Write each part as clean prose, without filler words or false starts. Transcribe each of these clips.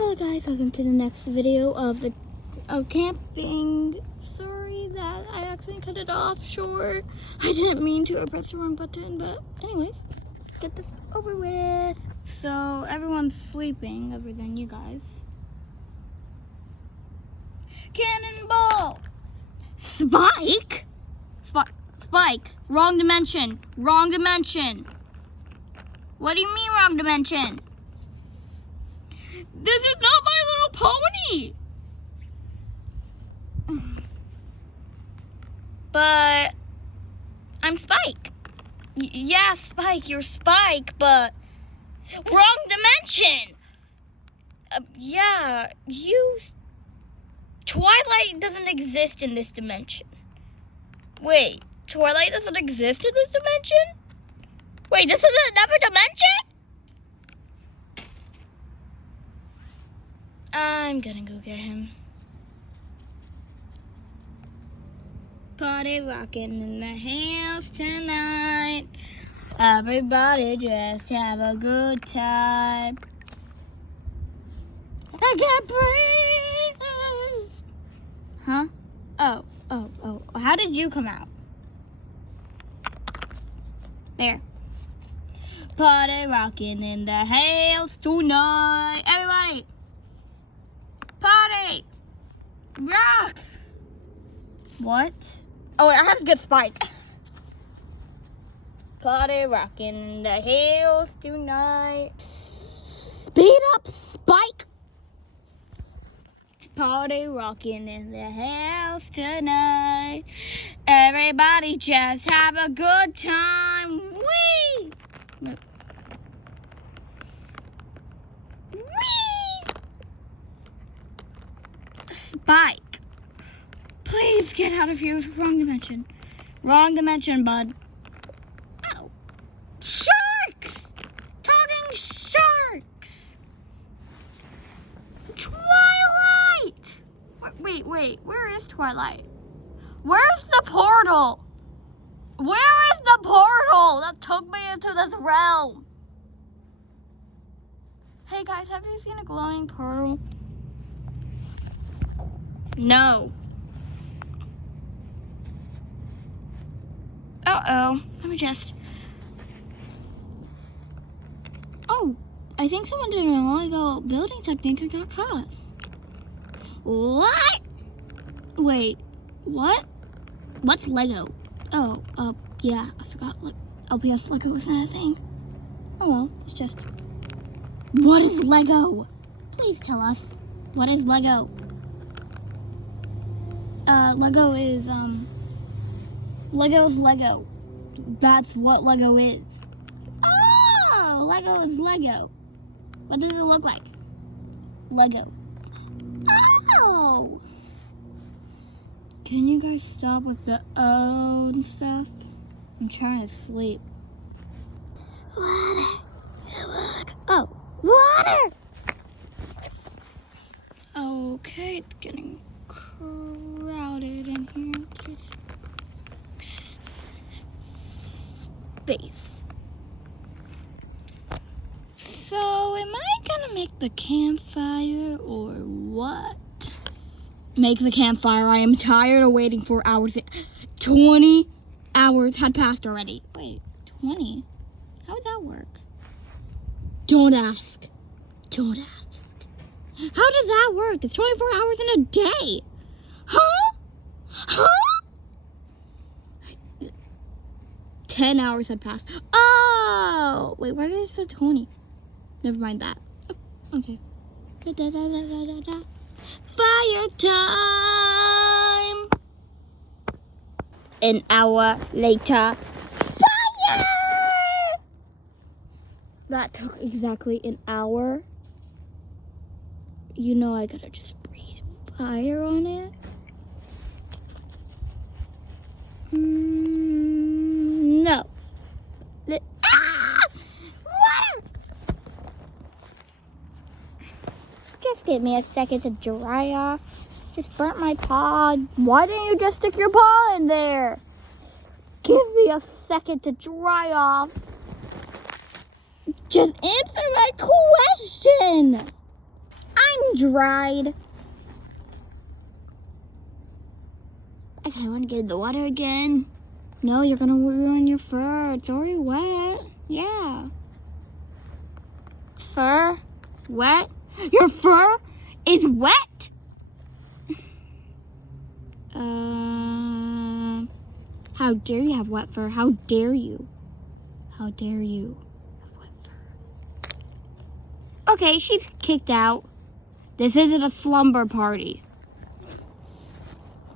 Hello guys, welcome to the next video of camping. Sorry that I accidentally cut it off short. I didn't mean to, I pressed the wrong button, but anyways, let's get this over with. So everyone's sleeping other than you guys. Cannonball! Spike? Spike, wrong dimension, wrong dimension. What do you mean wrong dimension? This is not My Little Pony! But I'm Spike. Yeah, Spike, you're Spike, but wrong dimension! Yeah, Twilight doesn't exist in this dimension. Wait, Twilight doesn't exist in this dimension? Wait, this is another dimension? I'm gonna go get him. Party rocking in the house tonight. Everybody just have a good time. I can't breathe. Huh? Oh. How did you come out? There. Party rocking in the house tonight. Everybody. Party! Rock! What? Oh wait, I have to get Spike. Party rocking in the hills tonight. Speed up, Spike! Party rocking in the house tonight. Everybody just have a good time. Whee! Spike, please get out of here. It's wrong dimension. Wrong dimension, bud. Ow. Sharks! Talking sharks! Twilight! Wait. Where is Twilight? Where's the portal? Where is the portal that took me into this realm? Hey guys, have you seen a glowing portal? No. Uh-oh. Let me just... Oh, I think someone did a Lego building technique and got caught. What? Wait, what? What's Lego? Oh, yeah, I forgot. LPS Lego wasn't a thing. Oh well, it's just... What is Lego? Please tell us. What is Lego? Lego is, Lego's Lego. That's what Lego is. Oh, Lego is Lego. What does it look like? Lego. Oh! Can you guys stop with the oh and stuff? I'm trying to sleep. Water. Oh, water! Okay, it's getting crowded in here. Space. So, am I gonna make the campfire or what? Make the campfire. I am tired of waiting for hours. 20 hours had passed already. Wait, 20? How would that work? Don't ask. Don't ask. How does that work? It's 24 hours in a day. Huh? 10 hours had passed. Oh! Wait, why did I say 20? Never mind that. Oh, okay. Fire time! An hour later. Fire! That took exactly an hour. You know I gotta just breathe fire on it. No. Water! Just give me a second to dry off. Just burnt my paw. Why didn't you just stick your paw in there? Give me a second to dry off. Just answer my question. I'm dried. Okay, I want to get in the water again. No, you're gonna ruin your fur. It's already wet. Yeah. Fur? Wet? Your fur is wet? How dare you have wet fur? How dare you? How dare you have wet fur? Okay, she's kicked out. This isn't a slumber party.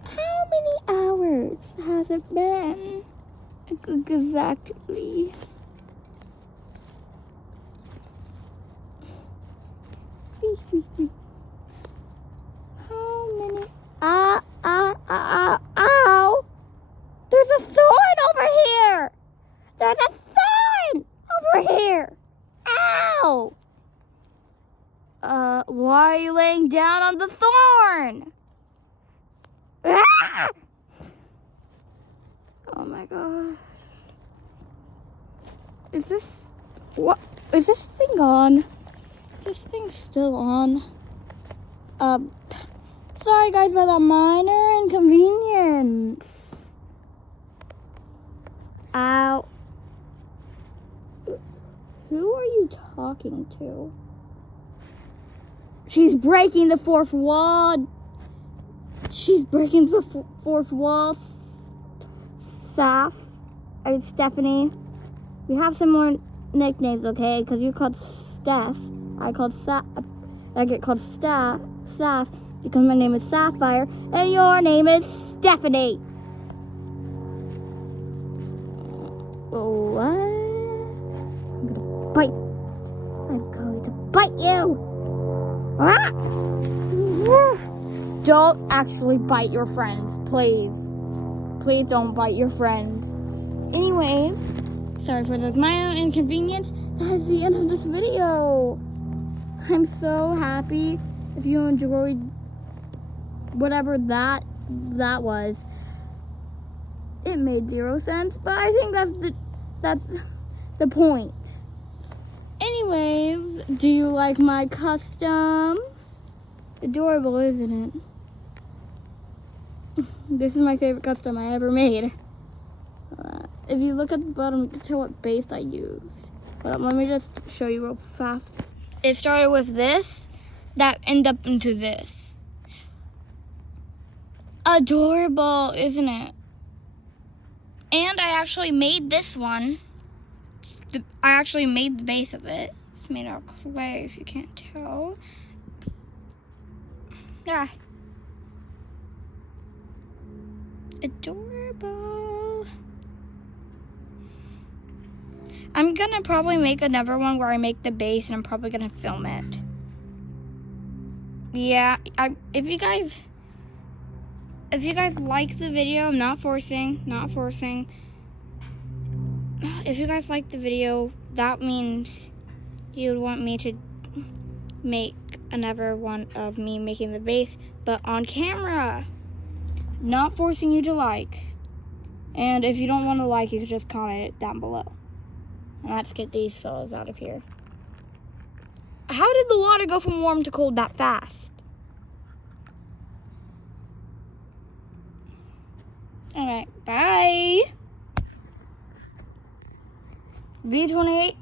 How many hours has it been? Exactly. How many? Ow! There's a thorn over here! There's a thorn over here! Ow! Why are you laying down on the thorn? Ah! Oh my gosh. Is this thing on? This thing's still on. Sorry guys about that minor inconvenience. Ow. Who are you talking to? She's breaking the fourth wall. She's breaking the fourth wall. Stephanie. We have some more nicknames, okay? Because you're called Steph. I get called Sass because my name is Sapphire and your name is Stephanie. What? I'm going to bite you. Ah! Don't actually bite your friends, please. Please don't bite your friends. Anyways, sorry for this minor inconvenience. That is the end of this video. I'm so happy if you enjoyed whatever that was. It made 0 sense, but I think that's the point. Anyways, do you like my custom? Adorable, isn't it? This is my favorite custom I ever made. If you look at the bottom, you can tell what base I used. But let me just show you real fast. It started with this, that ended up into this. Adorable, isn't it? And I actually made this one. I actually made the base of it. It's made out of clay, if you can't tell. Yeah. Adorable. I'm gonna probably make another one where I make the base and I'm probably gonna film it. Yeah, if you guys like the video, I'm not forcing. If you guys like the video, that means you'd want me to make another one of me making the base, but on camera. Not forcing you to like. And if you don't want to like, you can just comment it down below. And let's get these fellas out of here. How did the water go from warm to cold that fast? Alright, bye. V28.